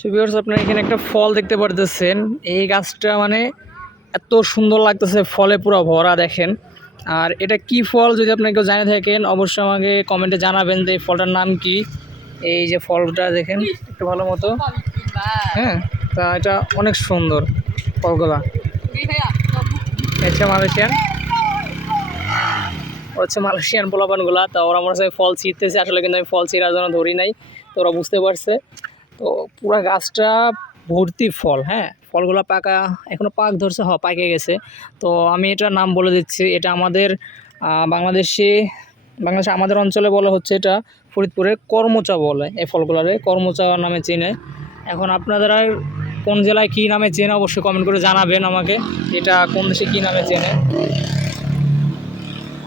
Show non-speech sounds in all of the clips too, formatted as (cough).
So viewers আপনারা এখানে একটা ফল দেখতে পারতেছেন। এই গাছটা মানে এত সুন্দর লাগতেছে, ফলে পুরো ভরা দেখেন। আর এটা কি ফল, যদি আপনারা কেউ জানে থাকেন, অবশ্যই আমাকে কমেন্টে জানাবেন যে এই ফলটার নাম কি। এই যে ফলটা দেখেন, একটু ভালো মতো। হ্যাঁ তা এটা অনেক সুন্দর ফলগুলা। হচ্ছে মালয়েশিয়ান। হচ্ছে মালয়েশিয়ান পোলাপানগুলা। তা ওরা আমার সাথে ফল ছিঁড়তেছে। আসলে কিন্তু আমি ফল ছিঁড়ার জন্য ধরি নাই। তো ওরা বুঝতে পারছে। তো পুরো গাছটা ভর্তি ফল হ্যাঁ? ফলগুলো পাকা এখনও পাক ধরছে, হ, পাকে গেছে। তো আমি এটার নাম বলে দিচ্ছি, এটা আমাদের বাংলাদেশে বাংলাদেশে আমাদের অঞ্চলে বলা হচ্ছে এটা ফরিদপুরে কর্মচা বলে, এই ফলগুলারে কর্মচা নামে চেনে। এখন আপনারা কোন জেলায় কী নামে চেনে অবশ্যই কমেন্ট করে জানাবেন আমাকে, এটা কোন দেশে কী নামে চেনে।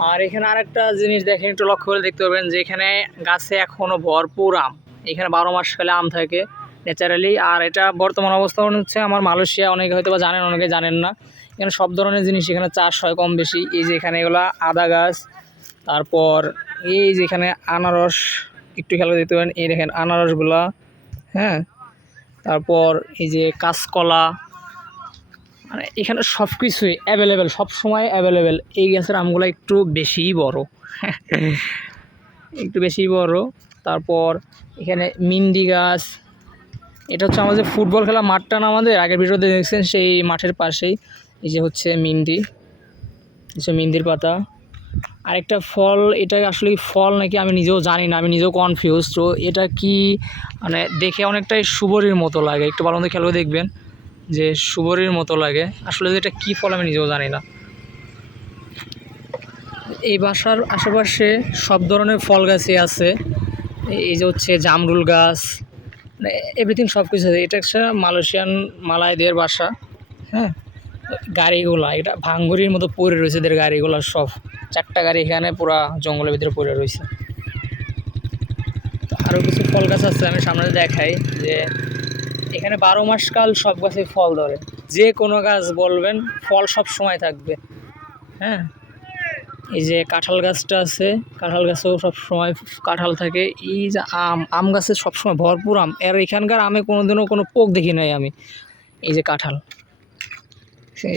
আর এখানে আরেকটা জিনিস দেখেন, একটু লক্ষ্য করে দেখতে পারবেন যে এখানে গাছে এখনও ভরপুর আম। এখানে বারো মাস কালে আম থাকে, ন্যাচারালি। আর এটা বর্তমান অবস্থান হচ্ছে আমার মালয়েশিয়া, অনেকে হয়তো বা জানেন, অনেকে জানেন না। এখানে সব ধরনের জিনিস এখানে চাষ হয় কম বেশি। এই যে এখানে এগুলো আদা গাছ, তারপর এই যে এখানে আনারস, একটু খেলা দিতে পারেন, এই দেখেন আনারসগুলা হ্যাঁ। তারপর এই যে কাঁচকলা মানে এখানে সব কিছুই অ্যাভেলেবেল সব সময় অ্যাভেলেবেল এই গাছের আমগুলো একটু বেশিই বড়। (laughs) একটু বেশিই বড়। তারপর এখানে মিন্ডি গাছ। এটা হচ্ছে আমাদের ফুটবল খেলা মাঠটা না আমাদের? আগের ভিডিওতে দেখছেন সেই মাঠের পাশেই। এই যে হচ্ছে মিন্ডি। হচ্ছে মিন্দির পাতা। আরেকটা ফল, এটা আসলে ফল নাকি আমি নিজেও জানি না, আমি নিজেও কনফিউজ তো এটা কি মানে দেখে অনেকটাই সুবরির মতো লাগে। একটু ভালো মতো খেয়াল দেখবেন যে সুবরির মতো লাগে। আসলে যে এটা কী ফল আমি নিজেও জানি না। এই বাসার আশেপাশে সব ধরনের ফল গাছই আছে। এই- যে হচ্ছে জামরুল গাছ মানে এভরিথিং সব কিছু আছে। এটা একটা মালয়েশিয়ান মালায়দের বাসা হ্যাঁ? গাড়িগুলা, এটা ভাঙ্গুরির মতো পড়ে রয়েছে এদের গাড়িগুলো সব। চারটা গাড়ি এখানে পুরা জঙ্গলের ভিতরে পড়ে রয়েছে। আরও কিছু ফল গাছ আছে আমি সামনে দেখাই যে এখানে বারো মাস কাল সব গাছে ফল ধরে। যে কোনো গাছ বলবেন, ফল সব সময় থাকবে। হ্যাঁ? এই যে কাঁঠাল গাছটা আছে, কাঁঠাল গাছেও সব সময় কাঁঠাল থাকে। এই যে আম আম গাছে সবসময় ভরপুর আম। আর এখানকার আমে কোনোদিনও কোনো পোক দেখি নাই আমি। এই যে কাঁঠাল।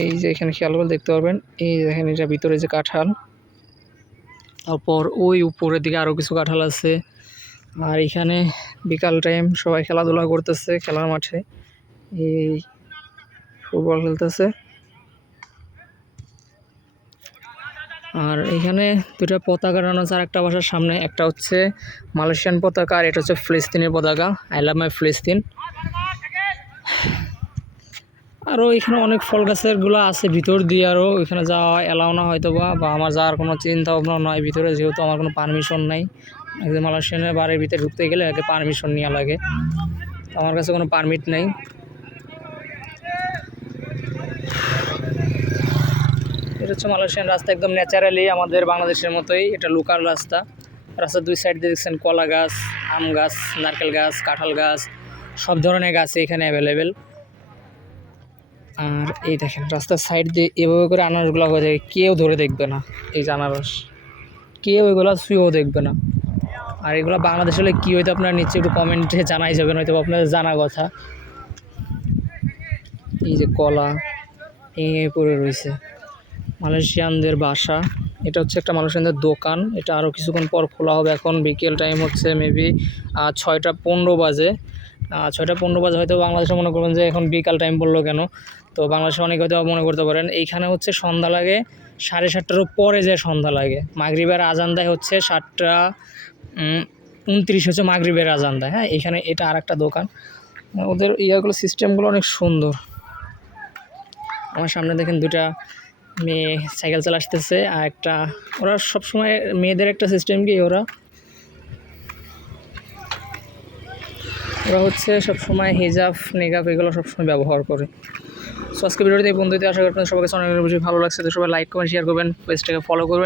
এই যে এখানে খেয়াল করে দেখতে পারবেন। এই যে দেখেন এটা ভিতরে যে কাঁঠাল। তারপর ওই উপরের দিকে আরও কিছু কাঁঠাল আছে। আর এখানে বিকাল টাইম সবাই খেলাধুলা করতেছে, খেলার মাঠে। এই ফুটবল খেলতেছে। আর এখানে দুটা পতাকা টানো আছে একটা বাসার সামনে। একটা হচ্ছে মালয়েশিয়ান পতাকা আর এটা হচ্ছে ফিলিস্তিনের পতাকা। আই লাভ মাই ফিলিস্তিন আরও এখানে অনেক ফল গাছেরগুলো আছে ভিতর দিয়ে আরও এখানে যাওয়া এলাও না হয়তো বা বা আমার যাওয়ার কোনো চিন্তা ভাবনা নয় ভিতরে, যেহেতু আমার কোনো পারমিশন নাই। মালয়েশিয়ানের বাড়ির ভিতরে ঢুকতে গেলে আগে পারমিশন নেওয়া লাগে। আমার কাছে কোনো পারমিট নেই। এটা হচ্ছে মালয়েশিয়ান রাস্তা, একদম ন্যাচারালি আমাদের বাংলাদেশের মতোই। এটা লোকাল রাস্তা। রাস্তার দুই সাইড দিয়ে দেখছেন কলা গাছ, আম গাছ, নারকেল গাছ, কাঁঠাল গাছ, সব ধরনের গাছ এখানে অ্যাভেলেবেল আর এই দেখেন, রাস্তার সাইড দিয়ে এভাবে করে আনারসগুলো হয়ে যায়, কেউ ধরে দেখবে না এই যে আনারস। কেউ এগুলো শুয়েও দেখবে না। আর এগুলো বাংলাদেশ হলে কী হয়তো আপনারা নিচে একটু কমেন্টে জানাই যাবেন, হয়তো আপনাদের জানা কথা। এই যে কলা এই পড়ে রয়েছে। মালয়েশিয়ানদের বাসা। এটা হচ্ছে একটা মালয়েশিয়ানদের দোকান। এটা আরও কিছুক্ষণ পর খোলা হবে। এখন বিকেল টাইম হচ্ছে মেবি ছয়টা পনেরো বাজে। ছয়টা পনেরো বাজে হয়তো বাংলাদেশে মনে করবেন যে এখন বিকাল টাইম বলল কেন? তো বাংলাদেশে অনেকে হয়তো মনে করতে পারেন, এইখানে হচ্ছে সন্ধ্যা লাগে, সাড়ে সাতটারও পরে যে সন্ধ্যা লাগে। মাগরিবের আজান দেয় হচ্ছে সাতটা উনত্রিশ হচ্ছে মাগরিবের আজান দেয়। হ্যাঁ এখানে এটা আর একটা দোকান। ওদের ইয়াগুলো সিস্টেমগুলো অনেক সুন্দর। আমার সামনে দেখেন দুটা মেয়ে সাইকেল চালা আসতেছে, আর একটা, ওরা সবসময় মেয়েদের একটা সিস্টেম কি ওরা? ওরা হচ্ছে সবসময় হিজাব নেগাব এগুলো সবসময় ব্যবহার করে। সো আজকে ভিডিওতে এই বন্ধুতে আশা করি আপনাদের সবাইকে অনেক বেশি ভালো লাগছে। তো সবাই লাইক কমেন্ট শেয়ার করবেন পেজটাকে ফলো করবেন।